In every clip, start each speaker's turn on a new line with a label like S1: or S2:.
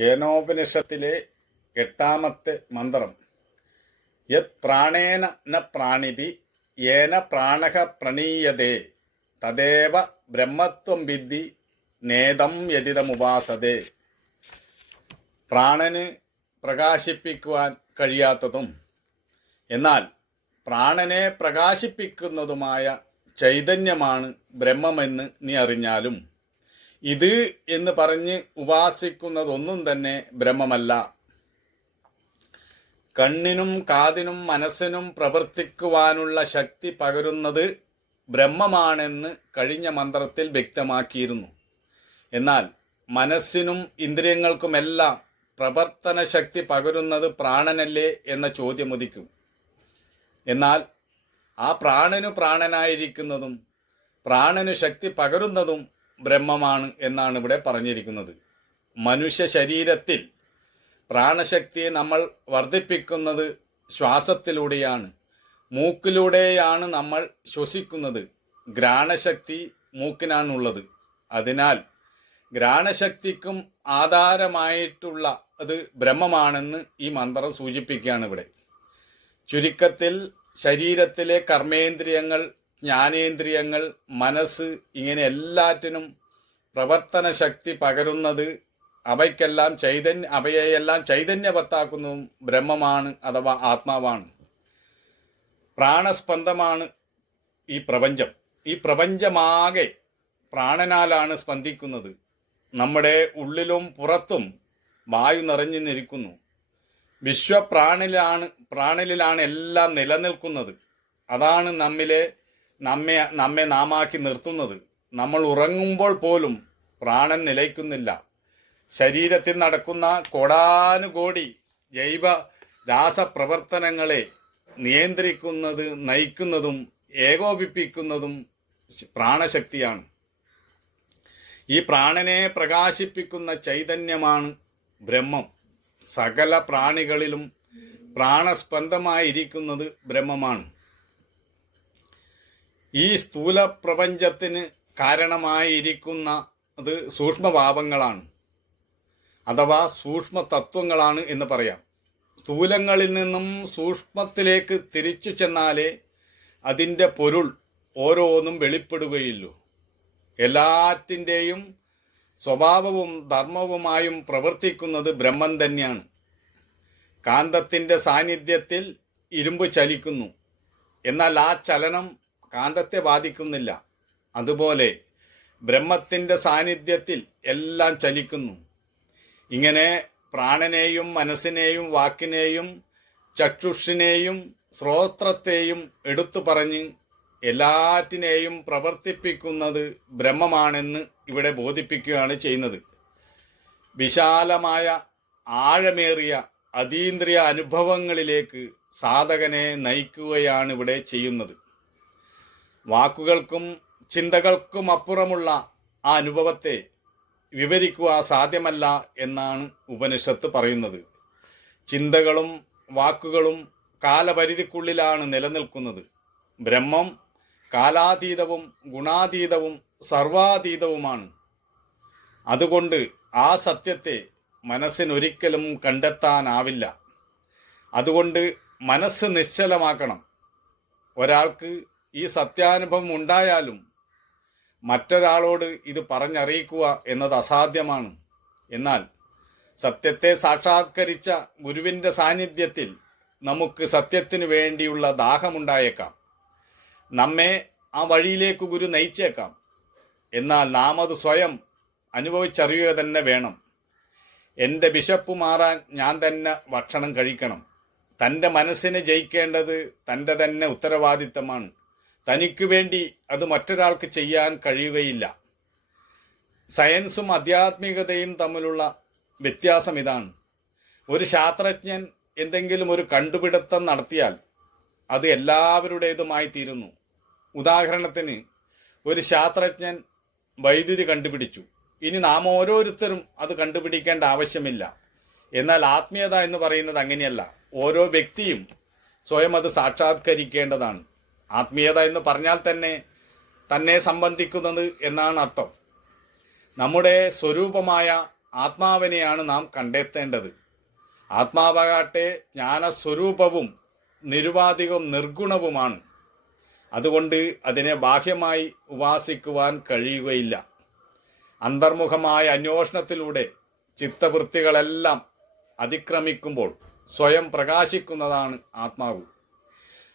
S1: കേനോപനിഷത്തിലെ എട്ടാമത്തെ മന്ത്രം. യത് പ്രാണേന ന പ്രാണിതി യേന പ്രാണഹ പ്രണീയതേ തദേവ ബ്രഹ്മത്വം വിദ്ധി നേതം യതിതമുപാസതേ. പ്രാണന് പ്രകാശിപ്പിക്കുവാൻ കഴിയാത്തതും എന്നാൽ പ്രാണനെ പ്രകാശിപ്പിക്കുന്നതുമായ ചൈതന്യമാണ് ബ്രഹ്മമെന്ന് നീ അറിഞ്ഞാലും ഇത് എന്ന് പറഞ്ഞ് ഉപാസിക്കുന്നതൊന്നും തന്നെ ബ്രഹ്മമല്ല. കണ്ണിനും കാതിനും മനസ്സിനും പ്രവർത്തിക്കുവാനുള്ള ശക്തി പകരുന്നത് ബ്രഹ്മമാണെന്ന് കഴിഞ്ഞ മന്ത്രത്തിൽ വ്യക്തമാക്കിയിരുന്നു. എന്നാൽ മനസ്സിനും ഇന്ദ്രിയങ്ങൾക്കുമെല്ലാം പ്രവർത്തന ശക്തി പകരുന്നത് പ്രാണനല്ലേ എന്ന ചോദ്യം ഉദിക്കും എന്നാൽ ആ പ്രാണനു പ്രാണനായിരിക്കുന്നതും പ്രാണനു ശക്തി പകരുന്നതും ബ്രഹ്മമാണ് എന്നാണ് ഇവിടെ പറഞ്ഞിരിക്കുന്നത്. മനുഷ്യ ശരീരത്തിൽ പ്രാണശക്തിയെ നമ്മൾ വർദ്ധിപ്പിക്കുന്നത് ശ്വാസത്തിലൂടെയാണ്. മൂക്കിലൂടെയാണ് നമ്മൾ ശ്വസിക്കുന്നത്. ഘ്രാണശക്തി മൂക്കിനാണുള്ളത്. അതിനാൽ ഘ്രാണശക്തിക്കും ആധാരമായിട്ടുള്ള അത് ബ്രഹ്മമാണെന്ന് ഈ മന്ത്രം സൂചിപ്പിക്കുകയാണ് ഇവിടെ. ചുരുക്കത്തിൽ ശരീരത്തിലെ കർമ്മേന്ദ്രിയങ്ങൾ ജ്ഞാനേന്ദ്രിയങ്ങൾ മനസ്സ് ഇങ്ങനെ എല്ലാറ്റിനും പ്രവർത്തന ശക്തി പകരുന്നത് അവയ്ക്കെല്ലാം ചൈതന്യ അവയെയെല്ലാം ചൈതന്യവത്താക്കുന്നതും ബ്രഹ്മമാണ് അഥവാ ആത്മാവാണ്. പ്രാണസ്പന്ദമാണ് ഈ പ്രപഞ്ചം. ഈ പ്രപഞ്ചമാകെ പ്രാണനാലാണ് സ്പന്ദിക്കുന്നത്. നമ്മുടെ ഉള്ളിലും പുറത്തും വായു നിറഞ്ഞു നിൽക്കുന്നു. വിശ്വപ്രാണിലാണ് പ്രാണിലാണ് എല്ലാം നിലനിൽക്കുന്നത്. അതാണ് നമ്മിലെ നമ്മെ നമ്മെ നാമാക്കി നിർത്തുന്നത്. നമ്മൾ ഉറങ്ങുമ്പോൾ പോലും പ്രാണൻ നിലയ്ക്കുന്നില്ല. ശരീരത്തിൽ നടക്കുന്ന കോടാനുകോടി ജൈവ രാസപ്രവർത്തനങ്ങളെ നിയന്ത്രിക്കുന്നത് നയിക്കുന്നതും ഏകോപിപ്പിക്കുന്നതും പ്രാണശക്തിയാണ്. ഈ പ്രാണനെ പ്രകാശിപ്പിക്കുന്ന ചൈതന്യമാണ് ബ്രഹ്മം. സകല പ്രാണികളിലും പ്രാണസ്പന്ദമായിരിക്കുന്നത് ബ്രഹ്മമാണ്. ഈ സ്ഥൂല പ്രപഞ്ചത്തിന് കാരണമായിരിക്കുന്ന അത് സൂക്ഷ്മഭാവങ്ങളാണ്. അഥവാ സൂക്ഷ്മ തത്വങ്ങളാണ് എന്ന് പറയാം. സ്ഥൂലങ്ങളിൽ നിന്നും സൂക്ഷ്മത്തിലേക്ക് തിരിച്ചു ചെന്നാലേ അതിന്റെ പൊരുൾ ഓരോന്നും വെളിപ്പെടുകയുള്ളൂ. എല്ലാറ്റിന്റെയും സ്വഭാവവും ധർമ്മവുമായും പ്രവർത്തിക്കുന്നത് ബ്രഹ്മം തന്നെയാണ്. കാന്തത്തിന്റെ സാന്നിധ്യത്തിൽ ഇരുമ്പ് ചലിക്കുന്നു. എന്നാൽ ആ ചലനം കാന്തത്തെ ബാധിക്കുന്നില്ല. അതുപോലെ ബ്രഹ്മത്തിന്റെ സാന്നിധ്യത്തിൽ എല്ലാം ചലിക്കുന്നു. ഇങ്ങനെ പ്രാണനെയും മനസ്സിനെയും വാക്കിനെയും ചക്ഷുഷിനെയും ശ്രോത്രത്തെയും എടുത്തു പറഞ്ഞ് എല്ലാറ്റിനെയും പ്രവർത്തിപ്പിക്കുന്നത് ബ്രഹ്മമാണെന്ന് ഇവിടെ ബോധിപ്പിക്കുകയാണ് ചെയ്യുന്നത്. വിശാലമായ ആഴമേറിയ അതീന്ദ്രിയ അനുഭവങ്ങളിലേക്ക് സാധകനെ നയിക്കുകയാണ് ഇവിടെ ചെയ്യുന്നത്. വാക്കുകൾക്കും ചിന്തകൾക്കും അപ്പുറമുള്ള ആ അനുഭവത്തെ വിവരിക്കുക സാധ്യമല്ല എന്നാണ് ഉപനിഷത്ത് പറയുന്നത്. ചിന്തകളും വാക്കുകളും കാലപരിധിക്കുള്ളിലാണ് നിലനിൽക്കുന്നത്. ബ്രഹ്മം കാലാതീതവും ഗുണാതീതവും സർവാതീതവുമാണ്. അതുകൊണ്ട് ആ സത്യത്തെ മനസ്സിനൊരിക്കലും കണ്ടെത്താനാവില്ല. അതുകൊണ്ട് മനസ്സ് നിശ്ചലമാക്കണം. ഒരാൾക്ക് ഈ സത്യാനുഭവം ഉണ്ടായാലും മറ്റൊരാളോട് ഇത് പറഞ്ഞറിയിക്കുക എന്നത് അസാധ്യമാണ്. എന്നാൽ സത്യത്തെ സാക്ഷാത്കരിച്ച ഗുരുവിന്റെ സാന്നിധ്യത്തിൽ നമുക്ക് സത്യത്തിനു വേണ്ടിയുള്ള ദാഹമുണ്ടായേക്കാം. നമ്മെ ആ വഴിയിലേക്ക് ഗുരു നയിച്ചേക്കാം. എന്നാൽ നാം അത് സ്വയം അനുഭവിച്ചറിയുക തന്നെ വേണം. എന്റെ വിശപ്പ് മാറാൻ ഞാൻ തന്നെ ഭക്ഷണം കഴിക്കണം. തന്റെ മനസ്സിനെ ജയിക്കേണ്ടത് തന്റെ തന്നെ ഉത്തരവാദിത്തമാണ്. തനിക്ക് വേണ്ടി അത് മറ്റൊരാൾക്ക് ചെയ്യാൻ കഴിയുകയില്ല. സയൻസും ആധ്യാത്മികതയും തമ്മിലുള്ള വ്യത്യാസം ഇതാണ്. ഒരു ശാസ്ത്രജ്ഞൻ എന്തെങ്കിലും ഒരു കണ്ടുപിടുത്തം നടത്തിയാൽ അത് എല്ലാവരുടേതുമായി തീരുന്നു. ഉദാഹരണത്തിന് ഒരു ശാസ്ത്രജ്ഞൻ വൈദ്യുതി കണ്ടുപിടിച്ചു. ഇനി നാം ഓരോരുത്തരും അത് കണ്ടുപിടിക്കേണ്ട ആവശ്യമില്ല. എന്നാൽ ആത്മീയത എന്ന് പറയുന്നത് അങ്ങനെയല്ല. ഓരോ വ്യക്തിയും സ്വയം അത് സാക്ഷാത്കരിക്കേണ്ടതാണ്. ആത്മീയത എന്ന് പറഞ്ഞാൽ തന്നെ തന്നെ സംബന്ധിക്കുന്നത് എന്നാണ് അർത്ഥം. നമ്മുടെ സ്വരൂപമായ ആത്മാവിനെയാണ് നാം കണ്ടെത്തേണ്ടത്. ആത്മാവാകട്ടെ ജ്ഞാനസ്വരൂപവും നിരുപാധികവും നിർഗുണവുമാണ്. അതുകൊണ്ട് അതിനെ ബാഹ്യമായി ഉപാസിക്കുവാൻ കഴിയുകയില്ല. അന്തർമുഖമായ അന്വേഷണത്തിലൂടെ ചിത്തവൃത്തികളെല്ലാം അതിക്രമിക്കുമ്പോൾ സ്വയം പ്രകാശിക്കുന്നതാണ് ആത്മാവ്.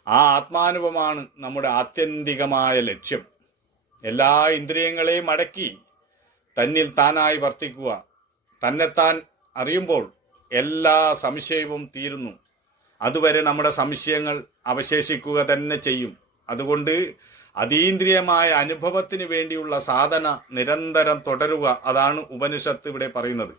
S1: ആ ആത്മാനുഭവമാണ് നമ്മുടെ ആത്യന്തികമായ ലക്ഷ്യം. എല്ലാ ഇന്ദ്രിയങ്ങളെയും അടക്കി തന്നിൽ താനായി വർത്തിക്കുക. തന്നെത്താൻ അറിയുമ്പോൾ എല്ലാ സംശയവും തീരുന്നു. അതുവരെ നമ്മുടെ സംശയങ്ങൾ അവശേഷിക്കുക തന്നെ ചെയ്യും. അതുകൊണ്ട് അതീന്ദ്രിയമായ അനുഭവത്തിന് വേണ്ടിയുള്ള സാധന നിരന്തരം തുടരുക അതാണ് ഉപനിഷത്ത് ഇവിടെ പറയുന്നത്.